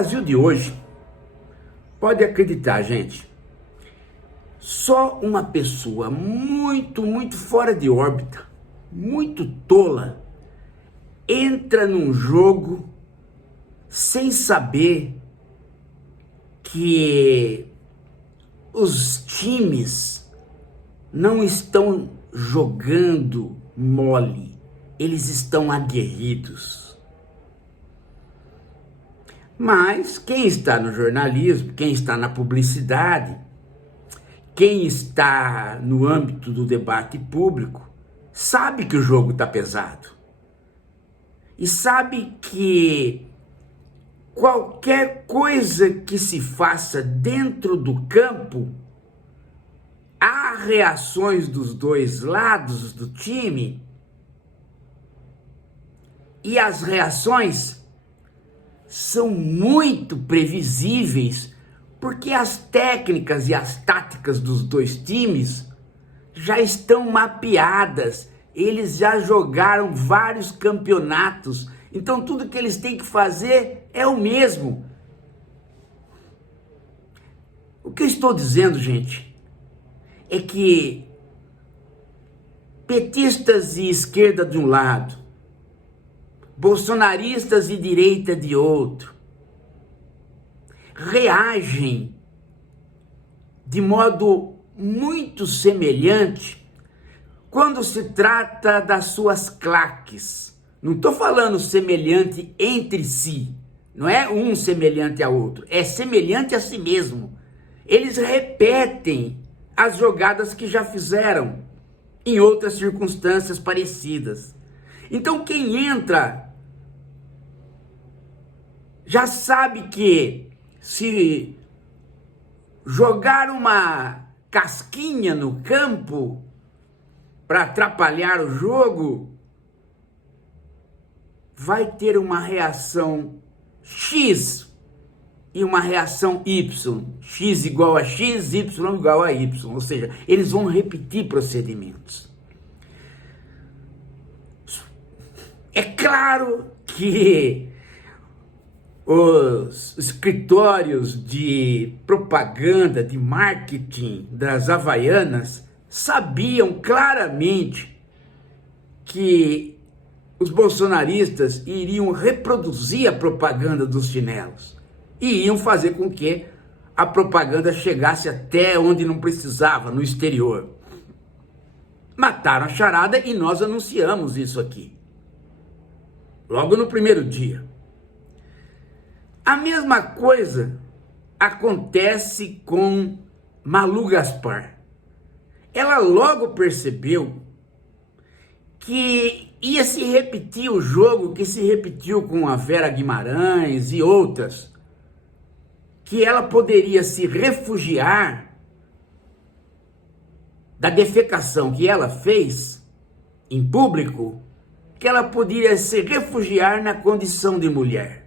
Brasil de hoje, pode acreditar, gente, só uma pessoa muito fora de órbita, muito tola, entra num jogo sem saber que os times não estão jogando mole, eles estão aguerridos. Mas quem está no jornalismo, quem está na publicidade, quem está no âmbito do debate público, sabe que o jogo está pesado. E sabe que qualquer coisa que se faça dentro do campo, há reações dos dois lados do time, e as reações são muito previsíveis, porque as técnicas e as táticas dos dois times já estão mapeadas, eles já jogaram vários campeonatos, então tudo que eles têm que fazer é o mesmo. O que eu estou dizendo, gente, é que petistas e esquerda de um lado, bolsonaristas e direita de outro, reagem de modo muito semelhante quando se trata das suas claques. Não estou falando semelhante entre si, não é um semelhante a outro, é semelhante a si mesmo. Eles repetem as jogadas que já fizeram em outras circunstâncias parecidas. Então quem entra já sabe que se jogar uma casquinha no campo para atrapalhar o jogo, vai ter uma reação X e uma reação Y. X igual a X, Y igual a Y. Ou seja, eles vão repetir procedimentos. É claro que os escritórios de propaganda, de marketing das Havaianas sabiam claramente que os bolsonaristas iriam reproduzir a propaganda dos chinelos e iam fazer com que a propaganda chegasse até onde não precisava, no exterior. Mataram a charada e nós anunciamos isso aqui, logo no primeiro dia. A mesma coisa acontece com Malu Gaspar. Ela logo percebeu que ia se repetir o jogo que se repetiu com a Vera Guimarães e outras, que ela poderia se refugiar da defecação que ela fez em público, que ela poderia se refugiar na condição de mulher.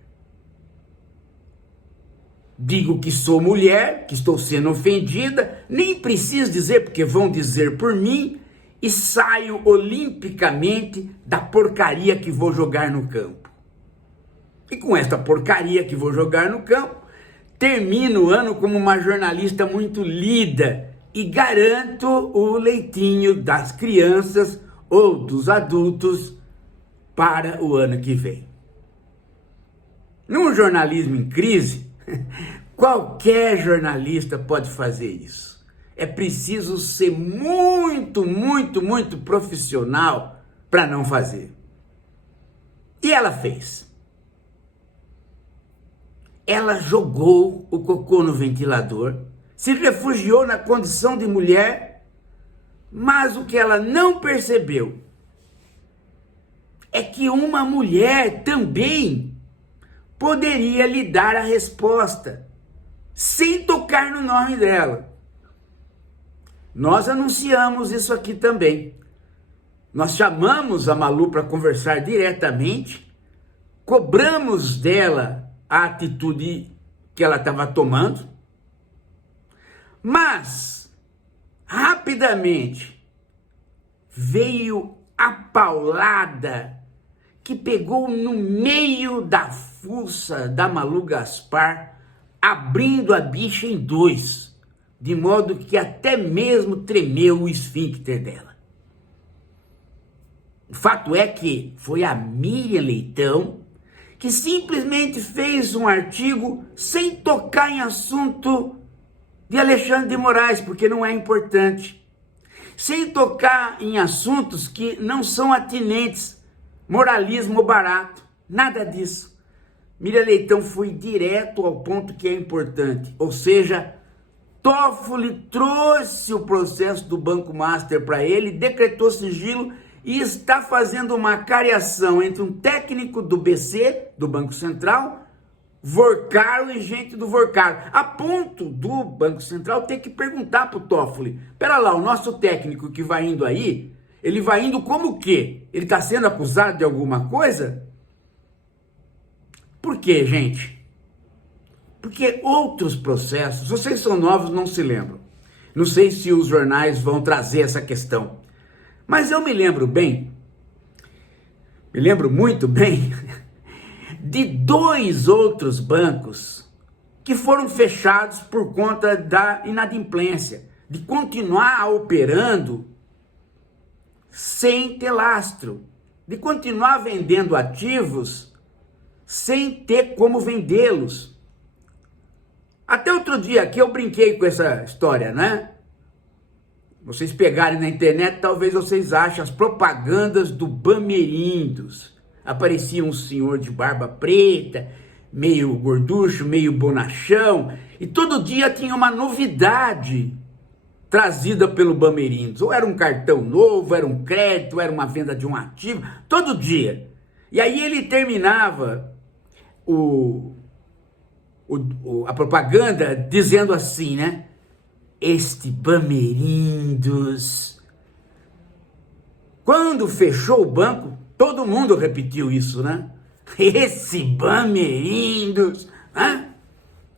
Digo que sou mulher, que estou sendo ofendida, nem preciso dizer porque vão dizer por mim, e saio olimpicamente da porcaria que vou jogar no campo. E com esta porcaria que vou jogar no campo, termino o ano como uma jornalista muito lida e garanto o leitinho das crianças ou dos adultos para o ano que vem. Num jornalismo em crise, qualquer jornalista pode fazer isso. É preciso ser muito profissional para não fazer. E ela fez. Ela jogou o cocô no ventilador, se refugiou na condição de mulher, mas o que ela não percebeu é que uma mulher também poderia lhe dar a resposta, sem tocar no nome dela. Nós anunciamos isso aqui também. Nós chamamos a Malu para conversar diretamente, cobramos dela a atitude que ela estava tomando, mas rapidamente veio a paulada que pegou no meio da fuça da Malu Gaspar, abrindo a bicha em dois, de modo que até mesmo tremeu o esfíncter dela. O fato é que foi a Miriam Leitão que simplesmente fez um artigo sem tocar em assunto de Alexandre de Moraes, porque não é importante. Sem tocar em assuntos que não são atinentes, moralismo barato, nada disso. Miriam Leitão foi direto ao ponto que é importante, ou seja, Toffoli trouxe o processo do Banco Master para ele, decretou sigilo e está fazendo uma cariação entre um técnico do BC, do Banco Central, Vorcaro e gente do Vorcaro, a ponto do Banco Central ter que perguntar para o Toffoli, pera lá, o nosso técnico que vai indo aí, ele vai indo como o quê? Ele está sendo acusado de alguma coisa? Por quê, gente? Porque outros processos, vocês são novos, não se lembram. Não sei se os jornais vão trazer essa questão. Mas eu me lembro muito bem, de 2 outros bancos que foram fechados por conta da inadimplência, de continuar operando sem ter lastro, de continuar vendendo ativos sem ter como vendê-los. Até outro dia aqui eu brinquei com essa história, né? Vocês pegarem na internet, talvez vocês achem as propagandas do Bamerindos. Aparecia um senhor de barba preta, meio gorducho, meio bonachão, e todo dia tinha uma novidade trazida pelo Bamerindos. Ou era um cartão novo, era um crédito, era uma venda de um ativo, todo dia. E aí ele terminava a propaganda dizendo assim, né? Este Bamerindos. Quando fechou o banco, todo mundo repetiu isso, né? Esse Bamerindos. Né?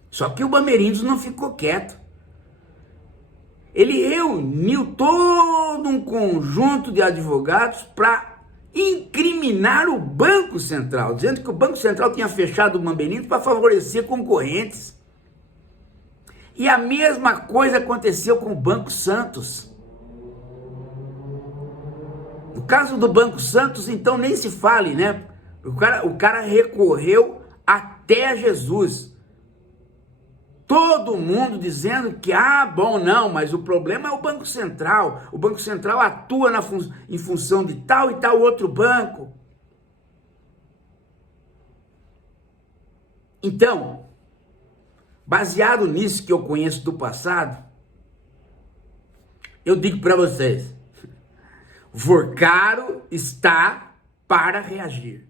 Só que o Bamerindos não ficou quieto. Ele reuniu todo um conjunto de advogados para incriminar o Banco Central, dizendo que o Banco Central tinha fechado o Bamerindos para favorecer concorrentes. E a mesma coisa aconteceu com o Banco Santos. No caso do Banco Santos, então nem se fale, né? O cara recorreu até Jesus. Todo mundo dizendo que, bom, não, mas o problema é o Banco Central. O Banco Central atua em função de tal e tal outro banco. Então, baseado nisso que eu conheço do passado, eu digo para vocês, Vorcaro está para reagir.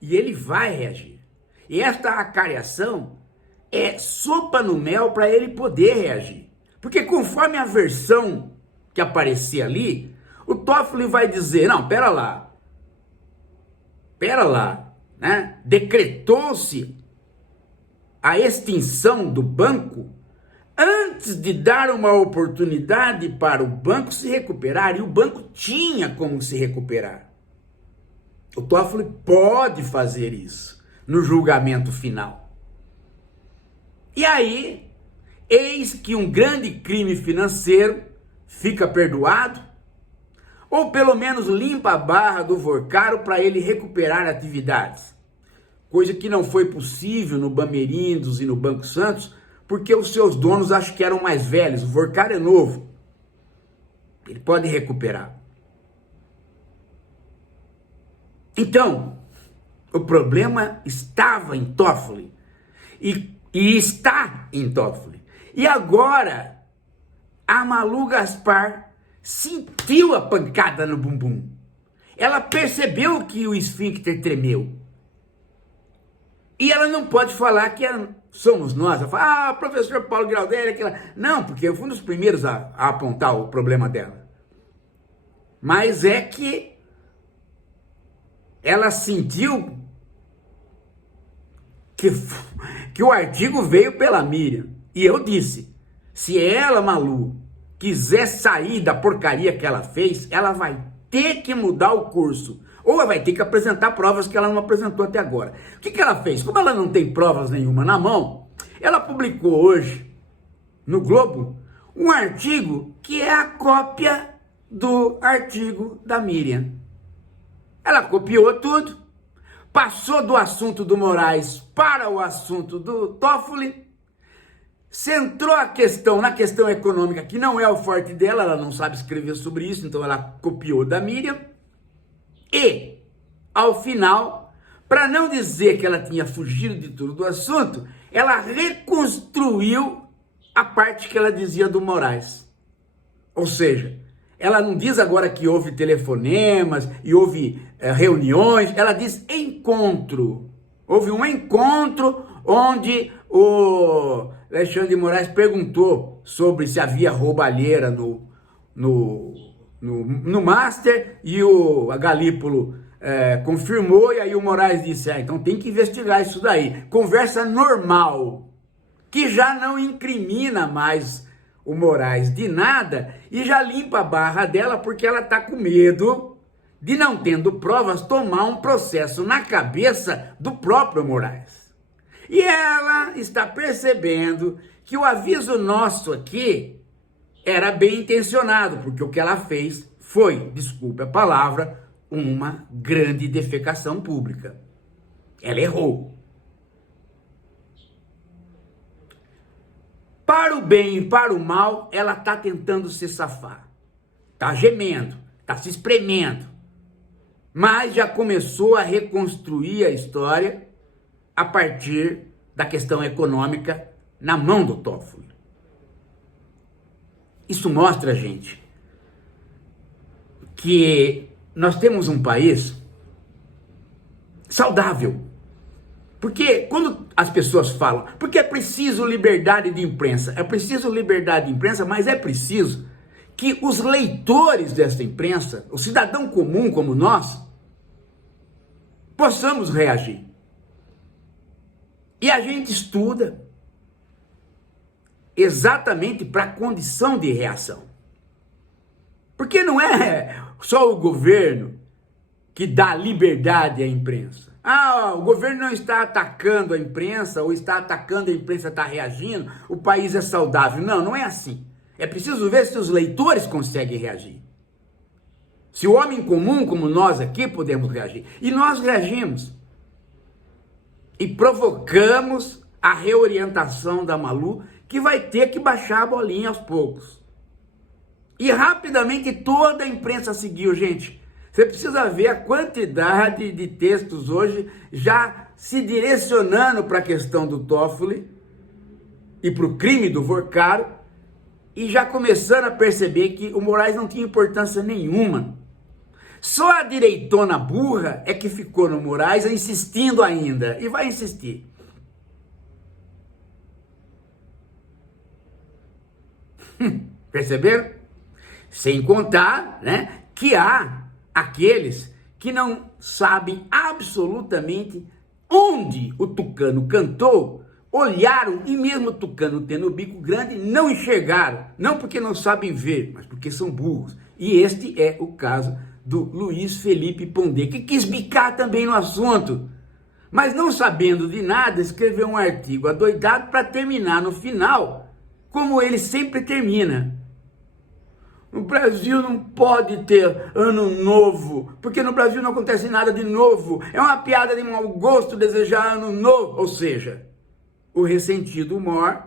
E ele vai reagir. E esta acariação é sopa no mel para ele poder reagir. Porque conforme a versão que aparecer ali, o Toffoli vai dizer, não, pera lá, né? Decretou-se a extinção do banco antes de dar uma oportunidade para o banco se recuperar, e o banco tinha como se recuperar. O Toffoli pode fazer isso no julgamento final. E aí, eis que um grande crime financeiro fica perdoado, ou pelo menos limpa a barra do Vorcaro para ele recuperar atividades. Coisa que não foi possível no Bamerindos e no Banco Santos, porque os seus donos acho que eram mais velhos. O Vorcaro é novo. Ele pode recuperar. Então, o problema estava em Toffoli. E está em Toffoli. E agora, a Malu Gaspar sentiu a pancada no bumbum. Ela percebeu que o esfíncter tremeu. E ela não pode falar que somos nós. Ela fala, professor Paulo Graudelli, aquela... Não, porque eu fui um dos primeiros a apontar o problema dela. Mas é que ela sentiu que o artigo veio pela Miriam. E eu disse, se ela, Malu, quiser sair da porcaria que ela fez, ela vai ter que mudar o curso. ou ela vai ter que apresentar provas que ela não apresentou até agora. O que ela fez? Como ela não tem provas nenhuma na mão, ela publicou hoje, no Globo, um artigo que é a cópia do artigo da Miriam. Ela copiou tudo, passou do assunto do Moraes para o assunto do Toffoli, centrou a questão na questão econômica, que não é o forte dela, ela não sabe escrever sobre isso, então ela copiou da Miriam, e, ao final, para não dizer que ela tinha fugido de tudo do assunto, ela reconstruiu a parte que ela dizia do Moraes. Ou seja, ela não diz agora que houve telefonemas e houve reuniões, ela diz encontro. Houve um encontro onde o Alexandre de Moraes perguntou sobre se havia roubalheira no Master, e a Galípolo confirmou, e aí o Moraes disse, então tem que investigar isso daí. Conversa normal, que já não incrimina mais o Moraes de nada e já limpa a barra dela, porque ela está com medo de, não tendo provas, tomar um processo na cabeça do próprio Moraes. E ela está percebendo que o aviso nosso aqui era bem intencionado, porque o que ela fez foi, desculpe a palavra, uma grande defecação pública. Ela errou. Para o bem e para o mal, ela está tentando se safar. Está gemendo, está se espremendo. Mas já começou a reconstruir a história a partir da questão econômica na mão do Toffoli. Isso mostra, gente, que nós temos um país saudável. Porque quando as pessoas falam, porque é preciso liberdade de imprensa, é preciso liberdade de imprensa, mas é preciso que os leitores dessa imprensa, o cidadão comum como nós, possamos reagir. E a gente estuda exatamente para a condição de reação. Porque não é só o governo que dá liberdade à imprensa. O governo não está atacando a imprensa, ou está atacando a imprensa, está reagindo, o país é saudável. Não, não é assim. É preciso ver se os leitores conseguem reagir. Se o homem comum, como nós aqui, podemos reagir. E nós reagimos. E provocamos a reorientação da Malu, que vai ter que baixar a bolinha aos poucos. E rapidamente toda a imprensa seguiu, gente. Você precisa ver a quantidade de textos hoje já se direcionando para a questão do Toffoli e para o crime do Vorcaro, e já começando a perceber que o Moraes não tinha importância nenhuma. Só a direitona burra é que ficou no Moraes insistindo ainda, e vai insistir. Perceberam? Sem contar, né, que há aqueles que não sabem absolutamente onde o Tucano cantou, olharam, e mesmo o Tucano tendo o bico grande, não enxergaram. Não porque não sabem ver, mas porque são burros. E este é o caso do Luiz Felipe Pondé, que quis bicar também no assunto, mas não sabendo de nada, escreveu um artigo adoidado para terminar no final, como ele sempre termina. O Brasil não pode ter ano novo, porque no Brasil não acontece nada de novo. É uma piada de mau gosto desejar ano novo. Ou seja, o ressentido Mor,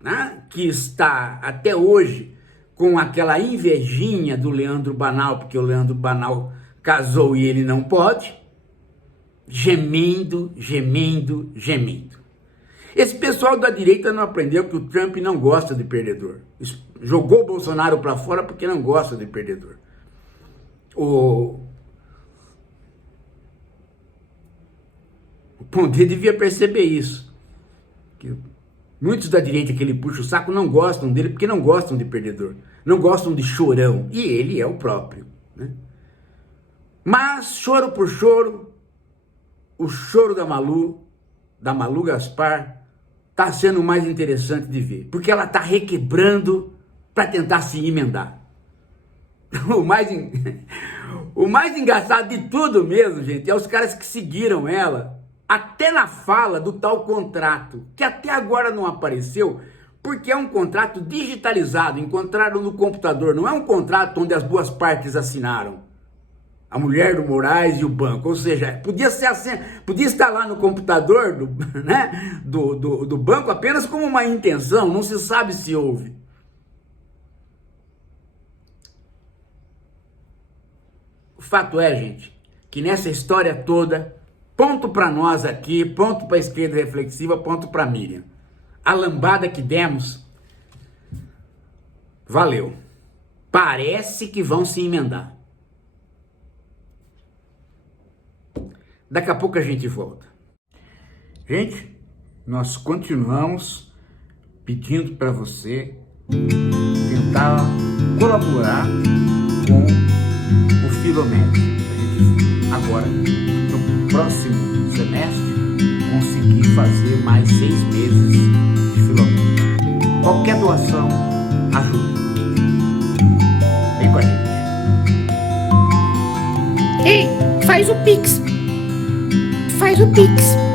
né, que está até hoje com aquela invejinha do Leandro Banal, porque o Leandro Banal casou e ele não pode, gemendo, gemendo, gemendo. Esse pessoal da direita não aprendeu que o Trump não gosta de perdedor. Jogou o Bolsonaro para fora porque não gosta de perdedor. O Pondé devia perceber isso. Que muitos da direita que ele puxa o saco não gostam dele porque não gostam de perdedor. Não gostam de chorão. E ele é o próprio, né? Mas, choro por choro, o choro da Malu Gaspar, está sendo mais interessante de ver, porque ela está requebrando para tentar se emendar. O mais engraçado de tudo mesmo, gente, é os caras que seguiram ela até na fala do tal contrato, que até agora não apareceu, porque é um contrato digitalizado, encontraram no computador, não é um contrato onde as duas partes assinaram. A mulher do Moraes e o banco, ou seja, podia estar lá no computador né, do banco apenas como uma intenção, não se sabe se houve. O fato é, gente, que nessa história toda, ponto para nós aqui, ponto para a esquerda reflexiva, ponto para Miriam. A lambada que demos, valeu. Parece que vão se emendar. Daqui a pouco a gente volta. Gente, nós continuamos pedindo para você tentar colaborar com o Filomed. A gente agora, no próximo semestre, conseguir fazer mais 6 meses de Filomed. Qualquer doação ajuda. Vem com a gente. Ei, faz o Pix. Faz o Pix.